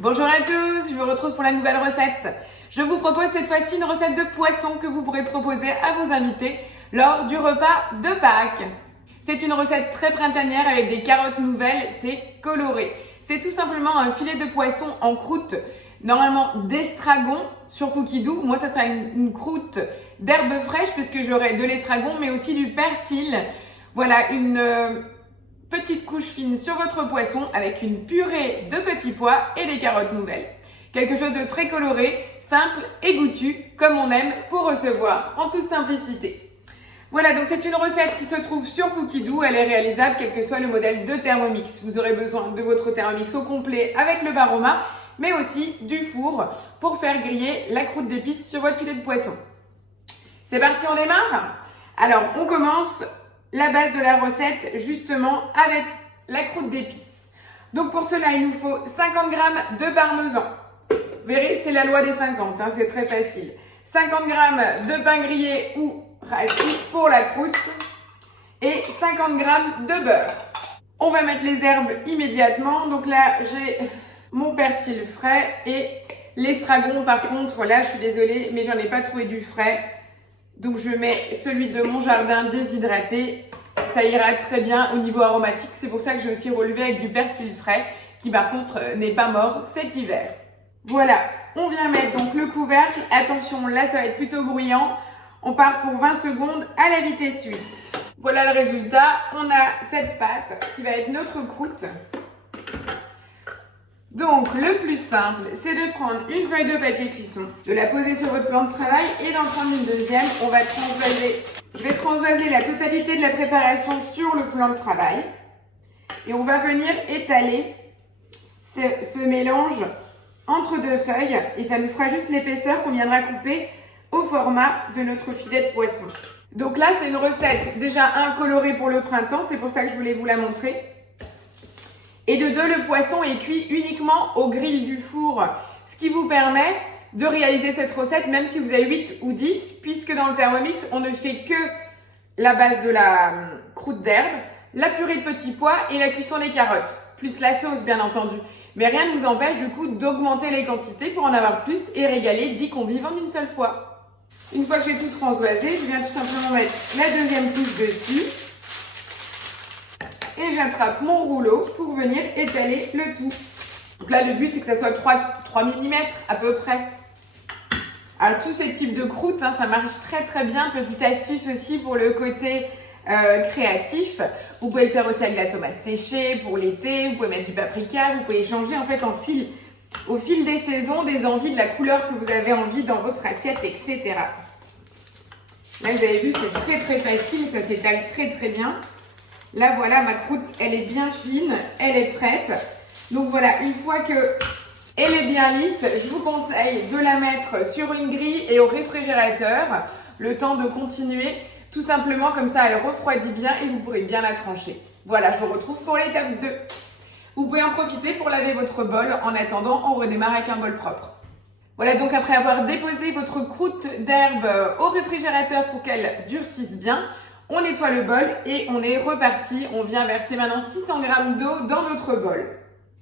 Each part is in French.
Bonjour à tous, je vous retrouve pour la nouvelle recette. Je vous propose cette fois-ci une recette de poisson que vous pourrez proposer à vos invités lors du repas de Pâques. C'est une recette très printanière avec des carottes nouvelles, c'est coloré. C'est tout simplement un filet de poisson en croûte, normalement d'estragon sur cookie dough. Moi, ça sera une croûte d'herbes fraîches puisque j'aurai de l'estragon mais aussi du persil. Voilà, une petite couche fine sur votre poisson avec une purée de petits pois et des carottes nouvelles. Quelque chose de très coloré, simple et goûtu, comme on aime pour recevoir en toute simplicité. Voilà, donc c'est une recette qui se trouve sur Cookie Dough. Elle est réalisable quel que soit le modèle de Thermomix. Vous aurez besoin de votre Thermomix au complet avec le Baroma, mais aussi du four pour faire griller la croûte d'épices sur votre filet de poisson. C'est parti, on démarre? Alors, on commence la base de la recette justement avec la croûte d'épices. Donc pour cela, il nous faut 50 g de parmesan. Vous verrez, c'est la loi des 50, c'est très facile. 50 g de pain grillé ou rassis pour la croûte et 50 g de beurre. On va mettre les herbes immédiatement. Donc là, j'ai mon persil frais et l'estragon. Par contre, là, je suis désolée, mais j'en ai pas trouvé du frais. Donc je mets celui de mon jardin déshydraté. Ça ira très bien au niveau aromatique. C'est pour ça que j'ai aussi relevé avec du persil frais qui par contre n'est pas mort cet hiver. Voilà, on vient mettre donc le couvercle. Attention, là ça va être plutôt bruyant. On part pour 20 secondes à la vitesse 8. Voilà le résultat. On a cette pâte qui va être notre croûte. Donc, le plus simple, c'est de prendre une feuille de papier cuisson, de la poser sur votre plan de travail et d'en prendre une deuxième. Je vais transvaser la totalité de la préparation sur le plan de travail. Et on va venir étaler ce mélange entre deux feuilles. Et ça nous fera juste l'épaisseur qu'on viendra couper au format de notre filet de poisson. Donc là, c'est une recette déjà colorée pour le printemps. C'est pour ça que je voulais vous la montrer. Et de deux, le poisson est cuit uniquement au grill du four, ce qui vous permet de réaliser cette recette même si vous avez 8 ou 10, puisque dans le Thermomix, on ne fait que la base de la croûte d'herbe, la purée de petits pois et la cuisson des carottes, plus la sauce bien entendu. Mais rien ne vous empêche du coup d'augmenter les quantités pour en avoir plus et régaler 10 convives en une seule fois. Une fois que j'ai tout transvasé, je viens tout simplement mettre la deuxième couche dessus. Et j'attrape mon rouleau pour venir étaler le tout. Donc là, le but, c'est que ça soit 3 mm à peu près. Alors, tous ces types de croûtes, ça marche très très bien. Petite astuce aussi pour le côté créatif. Vous pouvez le faire aussi avec de la tomate séchée pour l'été. Vous pouvez mettre du paprika. Vous pouvez changer en fait au fil des saisons, des envies, de la couleur que vous avez envie dans votre assiette, etc. Là, vous avez vu, c'est très très facile. Ça s'étale très très bien. Là, voilà, ma croûte, elle est bien fine, elle est prête. Donc voilà, une fois que elle est bien lisse, je vous conseille de la mettre sur une grille et au réfrigérateur, le temps de continuer. Tout simplement, comme ça, elle refroidit bien et vous pourrez bien la trancher. Voilà, je vous retrouve pour l'étape 2. Vous pouvez en profiter pour laver votre bol. En attendant, on redémarre avec un bol propre. Voilà, donc après avoir déposé votre croûte d'herbe au réfrigérateur pour qu'elle durcisse bien, on nettoie le bol et on est reparti. On vient verser maintenant 600 g d'eau dans notre bol.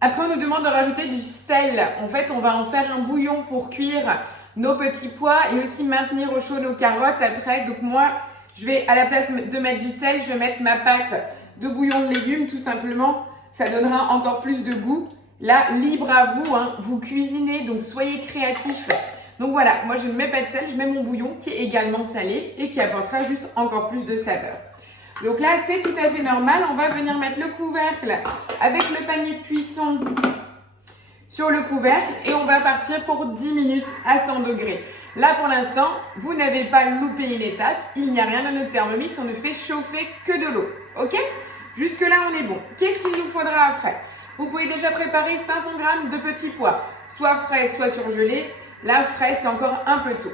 Après, on nous demande de rajouter du sel. En fait, on va en faire un bouillon pour cuire nos petits pois et aussi maintenir au chaud nos carottes après. Donc moi, je vais, à la place de mettre du sel, je vais mettre ma pâte de bouillon de légumes tout simplement. Ça donnera encore plus de goût. Là, libre à vous, vous cuisinez, donc soyez créatifs. Donc voilà, moi je ne mets pas de sel, je mets mon bouillon qui est également salé et qui apportera juste encore plus de saveur. Donc là, c'est tout à fait normal. On va venir mettre le couvercle avec le panier de cuisson sur le couvercle et on va partir pour 10 minutes à 100 degrés. Là, pour l'instant, vous n'avez pas loupé une étape. Il n'y a rien dans notre Thermomix, on ne fait chauffer que de l'eau. Ok? Jusque là, on est bon. Qu'est-ce qu'il nous faudra après? Vous pouvez déjà préparer 500 g de petits pois, soit frais, soit surgelés. Là, frais, c'est encore un peu tôt.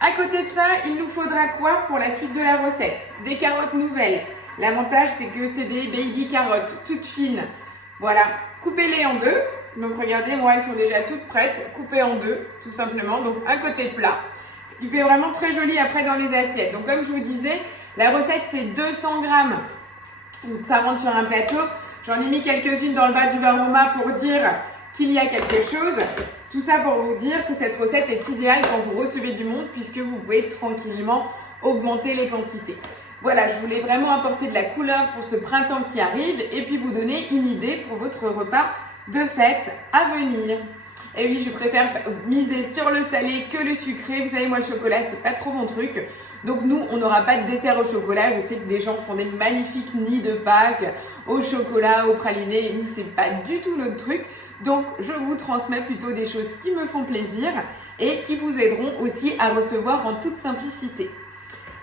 À côté de ça, il nous faudra quoi pour la suite de la recette? Des carottes nouvelles. L'avantage, c'est que c'est des baby carottes, toutes fines. Voilà, coupez-les en deux. Donc regardez, moi, elles sont déjà toutes prêtes. Coupées en deux, tout simplement. Donc un côté plat. Ce qui fait vraiment très joli après dans les assiettes. Donc comme je vous disais, la recette, c'est 200 g. Donc ça rentre sur un plateau. J'en ai mis quelques-unes dans le bas du Varoma pour dire qu'il y a quelque chose. Tout ça pour vous dire que cette recette est idéale quand vous recevez du monde puisque vous pouvez tranquillement augmenter les quantités. Voilà, je voulais vraiment apporter de la couleur pour ce printemps qui arrive et puis vous donner une idée pour votre repas de fête à venir. Et oui, je préfère miser sur le salé que le sucré. Vous savez, moi, le chocolat, c'est pas trop mon truc. Donc nous, on n'aura pas de dessert au chocolat. Je sais que des gens font des magnifiques nids de Pâques au chocolat, au praliné. Et nous, c'est pas du tout notre truc. Donc, je vous transmets plutôt des choses qui me font plaisir et qui vous aideront aussi à recevoir en toute simplicité.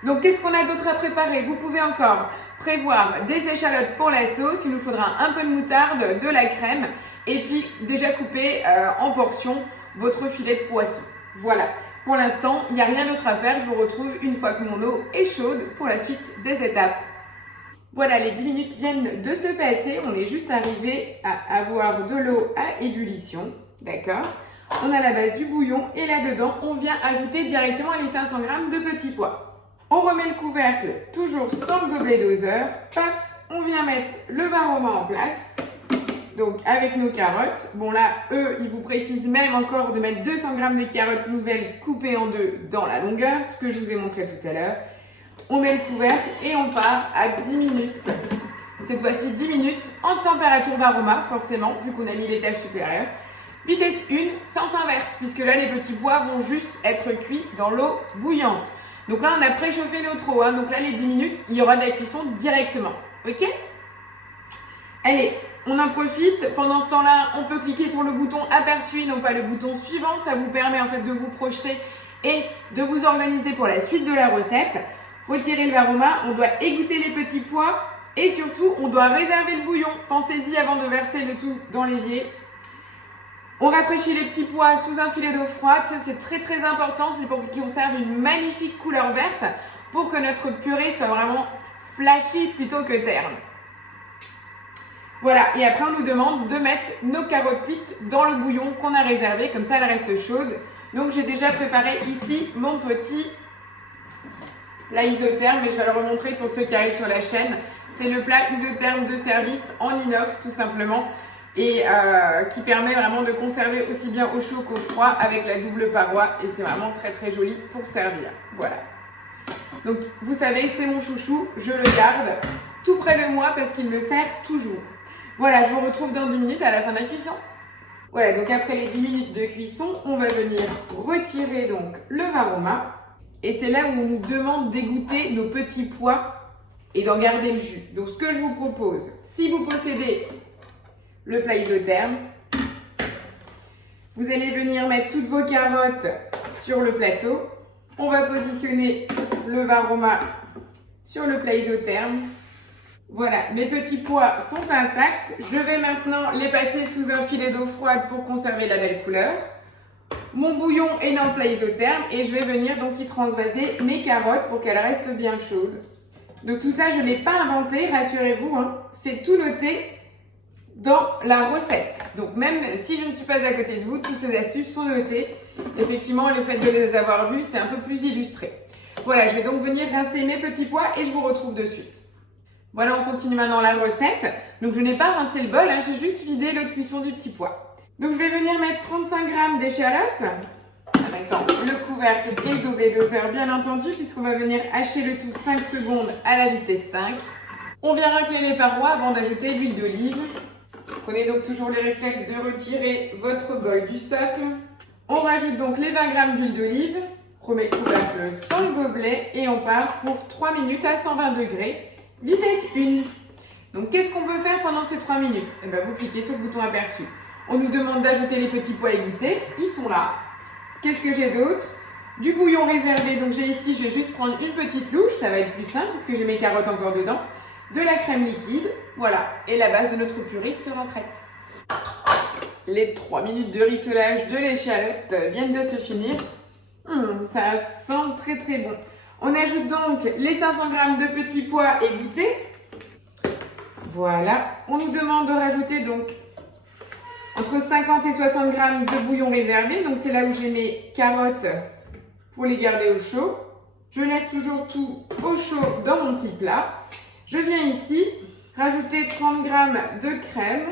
Donc, qu'est-ce qu'on a d'autre à préparer? Vous pouvez encore prévoir des échalotes pour la sauce. Il nous faudra un peu de moutarde, de la crème et puis déjà couper en portions votre filet de poisson. Voilà. Pour l'instant, il n'y a rien d'autre à faire. Je vous retrouve une fois que mon eau est chaude pour la suite des étapes. Voilà, les 10 minutes viennent de se passer. On est juste arrivé à avoir de l'eau à ébullition. D'accord? On a la base du bouillon et là-dedans, on vient ajouter directement les 500 g de petits pois. On remet le couvercle, toujours sans le gobelet doseur. Paf, on vient mettre le vin romain en place. Donc, avec nos carottes. Bon, là, eux, ils vous précisent même encore de mettre 200 g de carottes nouvelles coupées en deux dans la longueur, ce que je vous ai montré tout à l'heure. On met le couvercle et on part à 10 minutes. Cette fois-ci, 10 minutes en température d'aroma, forcément, vu qu'on a mis l'étage supérieur. Vitesse 1, sens inverse, puisque là, les petits pois vont juste être cuits dans l'eau bouillante. Donc là, on a préchauffé notre eau. Donc là, les 10 minutes, il y aura de la cuisson directement. Ok? Allez, on en profite. Pendant ce temps-là, on peut cliquer sur le bouton aperçu, non pas le bouton suivant. Ça vous permet en fait de vous projeter et de vous organiser pour la suite de la recette. Retirer le varoma, on doit égoutter les petits pois et surtout, on doit réserver le bouillon. Pensez-y avant de verser le tout dans l'évier. On rafraîchit les petits pois sous un filet d'eau froide. Ça, c'est très très important. C'est pour qu'ils conservent une magnifique couleur verte pour que notre purée soit vraiment flashy plutôt que terne. Voilà, et après on nous demande de mettre nos carottes cuites dans le bouillon qu'on a réservé, comme ça elle reste chaude. Donc j'ai déjà préparé ici mon petit plat isotherme, mais je vais le remontrer pour ceux qui arrivent sur la chaîne. C'est le plat isotherme de service en inox tout simplement et qui permet vraiment de conserver aussi bien au chaud qu'au froid avec la double paroi et c'est vraiment très très joli pour servir. Voilà. Donc vous savez, c'est mon chouchou, je le garde tout près de moi parce qu'il me sert toujours. Voilà, je vous retrouve dans 10 minutes à la fin de la cuisson. Voilà, donc après les 10 minutes de cuisson, on va venir retirer donc le varoma. Et c'est là où on nous demande d'égoutter nos petits pois et d'en garder le jus. Donc ce que je vous propose, si vous possédez le plat isotherme, vous allez venir mettre toutes vos carottes sur le plateau. On va positionner le varoma sur le plat isotherme. Voilà, mes petits pois sont intacts. Je vais maintenant les passer sous un filet d'eau froide pour conserver la belle couleur. Mon bouillon est dans le plat isotherme et je vais venir donc y transvaser mes carottes pour qu'elles restent bien chaudes. Donc tout ça, je ne l'ai pas inventé, rassurez-vous, hein. C'est tout noté dans la recette. Donc même si je ne suis pas à côté de vous, toutes ces astuces sont notées. Effectivement, le fait de les avoir vues, c'est un peu plus illustré. Voilà, je vais donc venir rincer mes petits pois et je vous retrouve de suite. Voilà, on continue maintenant la recette. Donc, je n'ai pas rincé le bol, hein, j'ai juste vidé l'eau de cuisson du petit pois. Donc, je vais venir mettre 35 g d'échalotes. En mettant le couvercle et le gobelet doseur, bien entendu, puisqu'on va venir hacher le tout 5 secondes à la vitesse 5. On vient racler les parois avant d'ajouter l'huile d'olive. Prenez donc toujours le réflexe de retirer votre bol du socle. On rajoute donc les 20 g d'huile d'olive. Remet le couvercle sans le gobelet et on part pour 3 minutes à 120 degrés. Vitesse 1. Donc, qu'est-ce qu'on peut faire pendant ces 3 minutes? Eh bien, vous cliquez sur le bouton aperçu. On nous demande d'ajouter les petits pois égouttés. Ils sont là. Qu'est-ce que j'ai d'autre? Du bouillon réservé. Donc, j'ai ici, je vais juste prendre une petite louche. Ça va être plus simple puisque j'ai mes carottes encore dedans. De la crème liquide. Voilà. Et la base de notre purée sera prête. Les 3 minutes de rissolage de l'échalote viennent de se finir. Ça sent très très bon. On ajoute donc les 500 g de petits pois égouttés. Voilà. On nous demande de rajouter donc entre 50 et 60 g de bouillon réservé. Donc c'est là où j'ai mes carottes pour les garder au chaud. Je laisse toujours tout au chaud dans mon petit plat. Je viens ici rajouter 30 g de crème.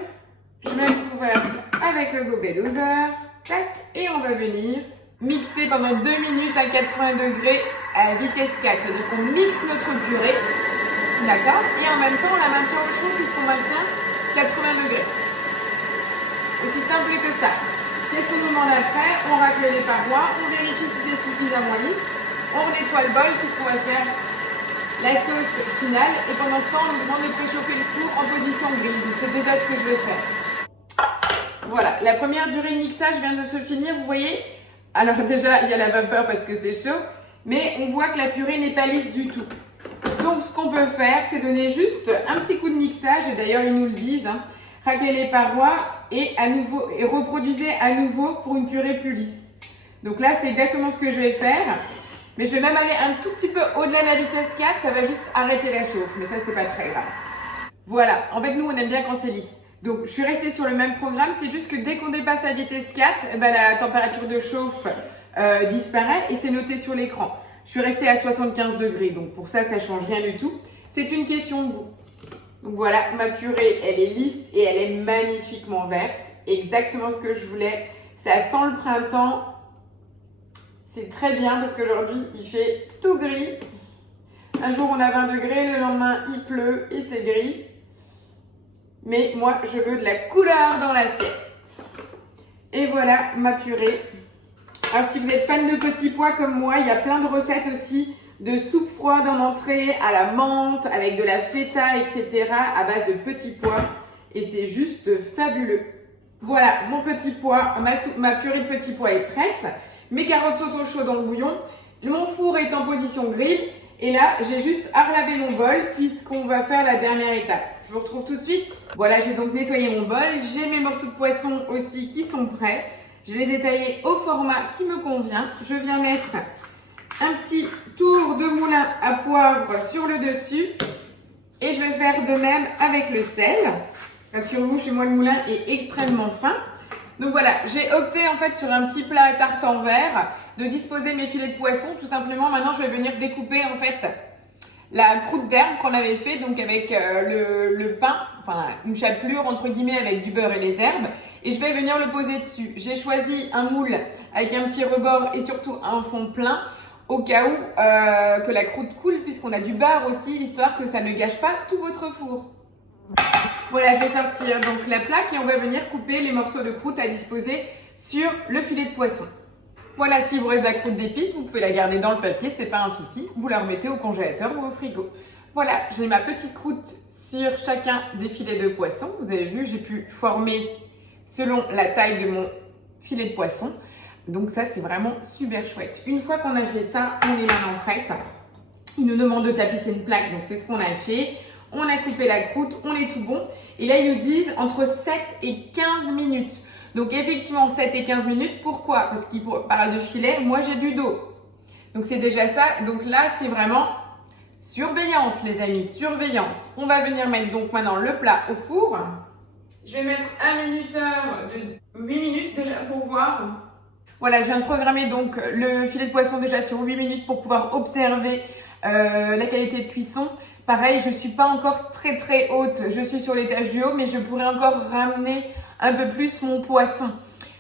Je mets le couvercle avec avec le gobelet doseur. Tac, et on va venir mixer pendant 2 minutes à 80 degrés à vitesse 4. C'est-à-dire qu'on mixe notre purée, d'accord? Et en même temps, on la maintient au chaud puisqu'on maintient 80 degrés. Aussi simple que ça. Qu'est-ce qu'on nous demande après? On racle les parois, on vérifie si c'est suffisamment lisse, on nettoie le bol. Qu'est-ce qu'on va faire? La sauce finale. Et pendant ce temps, on nous demande de préchauffer le four en position grille. Donc c'est déjà ce que je vais faire. Voilà, la première durée de mixage vient de se finir, vous voyez? Alors déjà, il y a la vapeur parce que c'est chaud, mais on voit que la purée n'est pas lisse du tout. Donc ce qu'on peut faire, c'est donner juste un petit coup de mixage, et d'ailleurs ils nous le disent, hein, racler les parois et reproduisez à nouveau pour une purée plus lisse. Donc là, c'est exactement ce que je vais faire, mais je vais même aller un tout petit peu au-delà de la vitesse 4, ça va juste arrêter la chauffe, mais ça c'est pas très grave. Voilà, en fait nous on aime bien quand c'est lisse. Donc, je suis restée sur le même programme, c'est juste que dès qu'on dépasse la vitesse 4, la température de chauffe disparaît et c'est noté sur l'écran. Je suis restée à 75 degrés, donc pour ça, ça ne change rien du tout. C'est une question de goût. Donc voilà, ma purée, elle est lisse et elle est magnifiquement verte. Exactement ce que je voulais. Ça sent le printemps. C'est très bien parce qu'aujourd'hui, il fait tout gris. Un jour, on a 20 degrés, le lendemain, il pleut et c'est gris. Mais moi, je veux de la couleur dans l'assiette. Et voilà ma purée. Alors, si vous êtes fan de petits pois comme moi, il y a plein de recettes aussi de soupe froide en entrée à la menthe, avec de la feta, etc. à base de petits pois. Et c'est juste fabuleux. Voilà, mon petit pois, ma purée de petits pois est prête. Mes carottes sautent au chaud dans le bouillon. Mon four est en position grill. Et là, j'ai juste à relaver mon bol puisqu'on va faire la dernière étape. Je vous retrouve tout de suite. Voilà, j'ai donc nettoyé mon bol. J'ai mes morceaux de poisson aussi qui sont prêts. Je les ai taillés au format qui me convient. Je viens mettre un petit tour de moulin à poivre sur le dessus. Et je vais faire de même avec le sel. Rassurez-vous, chez moi, le moulin est extrêmement fin. Donc voilà, j'ai opté en fait sur un petit plat à tarte en verre, de disposer mes filets de poisson. Tout simplement, maintenant je vais venir découper en fait la croûte d'herbe qu'on avait fait, donc avec le pain, enfin une chapelure entre guillemets avec du beurre et les herbes. Et je vais venir le poser dessus. J'ai choisi un moule avec un petit rebord et surtout un fond plein, au cas où que la croûte coule, puisqu'on a du beurre aussi, histoire que ça ne gâche pas tout votre four. Voilà, je vais sortir donc la plaque et on va venir couper les morceaux de croûte à disposer sur le filet de poisson. Voilà, s'il vous reste de la croûte d'épices, vous pouvez la garder dans le papier, c'est pas un souci. Vous la remettez au congélateur ou au frigo. Voilà, j'ai ma petite croûte sur chacun des filets de poisson. Vous avez vu, j'ai pu former selon la taille de mon filet de poisson. Donc ça, c'est vraiment super chouette. Une fois qu'on a fait ça, on est maintenant prête. Il nous demande de tapisser une plaque, donc c'est ce qu'on a fait. On a coupé la croûte, on est tout bon. Et là, ils nous disent entre 7 et 15 minutes. Donc effectivement, 7 et 15 minutes. Pourquoi? Parce qu'ils parlent de filet. Moi, j'ai du dos. Donc c'est déjà ça. Donc là, c'est vraiment surveillance, les amis. Surveillance. On va venir mettre donc maintenant le plat au four. Je vais mettre un minuteur de 8 minutes déjà pour voir. Voilà, je viens de programmer donc le filet de poisson déjà sur 8 minutes pour pouvoir observer la qualité de cuisson. Pareil, je ne suis pas encore très haute, je suis sur l'étage du haut, mais je pourrais encore ramener un peu plus mon poisson.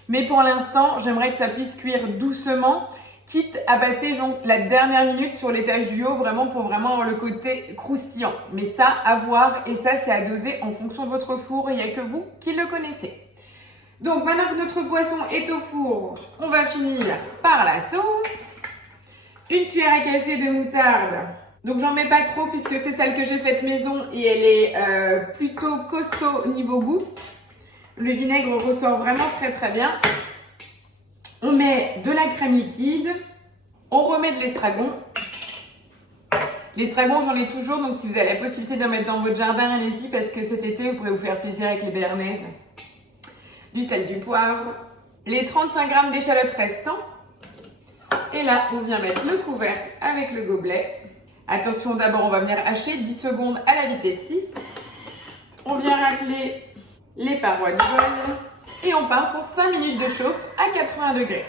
Mais pour l'instant, j'aimerais que ça puisse cuire doucement, quitte à passer la dernière minute sur l'étage du haut, vraiment pour vraiment avoir le côté croustillant. Mais ça, à voir, et ça, c'est à doser en fonction de votre four, il n'y a que vous qui le connaissez. Donc, maintenant que notre poisson est au four, on va finir par la sauce. Une cuillère à café de moutarde. Donc j'en mets pas trop puisque c'est celle que j'ai faite maison et elle est plutôt costaud niveau goût. Le vinaigre ressort vraiment très bien. On met de la crème liquide. On remet de l'estragon. L'estragon, j'en ai toujours, donc si vous avez la possibilité d'en mettre dans votre jardin, allez-y parce que cet été, vous pourrez vous faire plaisir avec les béarnaises. Du sel, du poivre. Les 35 g d'échalotes restants. Et là, on vient mettre le couvercle avec le gobelet. Attention, d'abord, on va venir hacher 10 secondes à la vitesse 6. On vient racler les parois du bol. Et on part pour 5 minutes de chauffe à 80 degrés.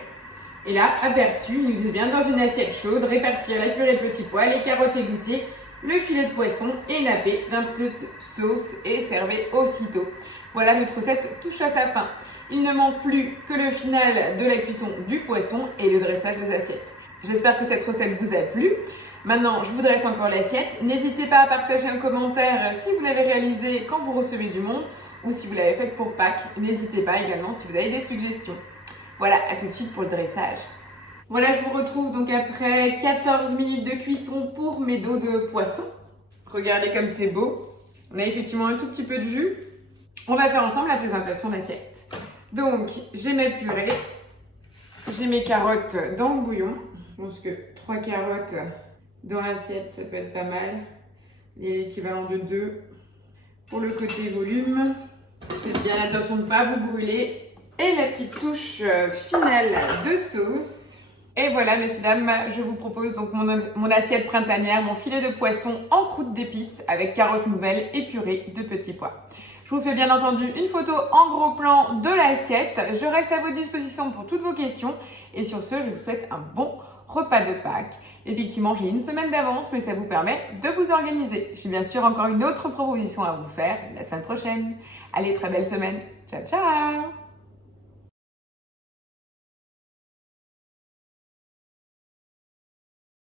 Et là, aperçu, il nous dit bien dans une assiette chaude, répartir la purée de petits pois, les carottes égouttées, le filet de poisson et napper d'un peu de sauce et servez aussitôt. Voilà, notre recette touche à sa fin. Il ne manque plus que le final de la cuisson du poisson et le dressage des assiettes. J'espère que cette recette vous a plu. Maintenant, je vous dresse encore l'assiette. N'hésitez pas à partager un commentaire si vous l'avez réalisé quand vous recevez du monde ou si vous l'avez faite pour Pâques. N'hésitez pas également si vous avez des suggestions. Voilà, à tout de suite pour le dressage. Voilà, je vous retrouve donc après 14 minutes de cuisson pour mes dos de poisson. Regardez comme c'est beau. On a effectivement un tout petit peu de jus. On va faire ensemble la présentation de l'assiette. Donc, j'ai mes purées, j'ai mes carottes dans le bouillon. Je pense que 3 carottes dans l'assiette, ça peut être pas mal. L'équivalent de 2 pour le côté volume. Faites bien attention de ne pas vous brûler. Et la petite touche finale de sauce. Et voilà, messieurs, dames, je vous propose donc mon assiette printanière, mon filet de poisson en croûte d'épices avec carottes nouvelles et purée de petits pois. Je vous fais bien entendu une photo en gros plan de l'assiette. Je reste à votre disposition pour toutes vos questions. Et sur ce, je vous souhaite un bon repas de Pâques. Effectivement, j'ai une semaine d'avance, mais ça vous permet de vous organiser. J'ai bien sûr encore une autre proposition à vous faire la semaine prochaine. Allez, très belle semaine. Ciao, ciao!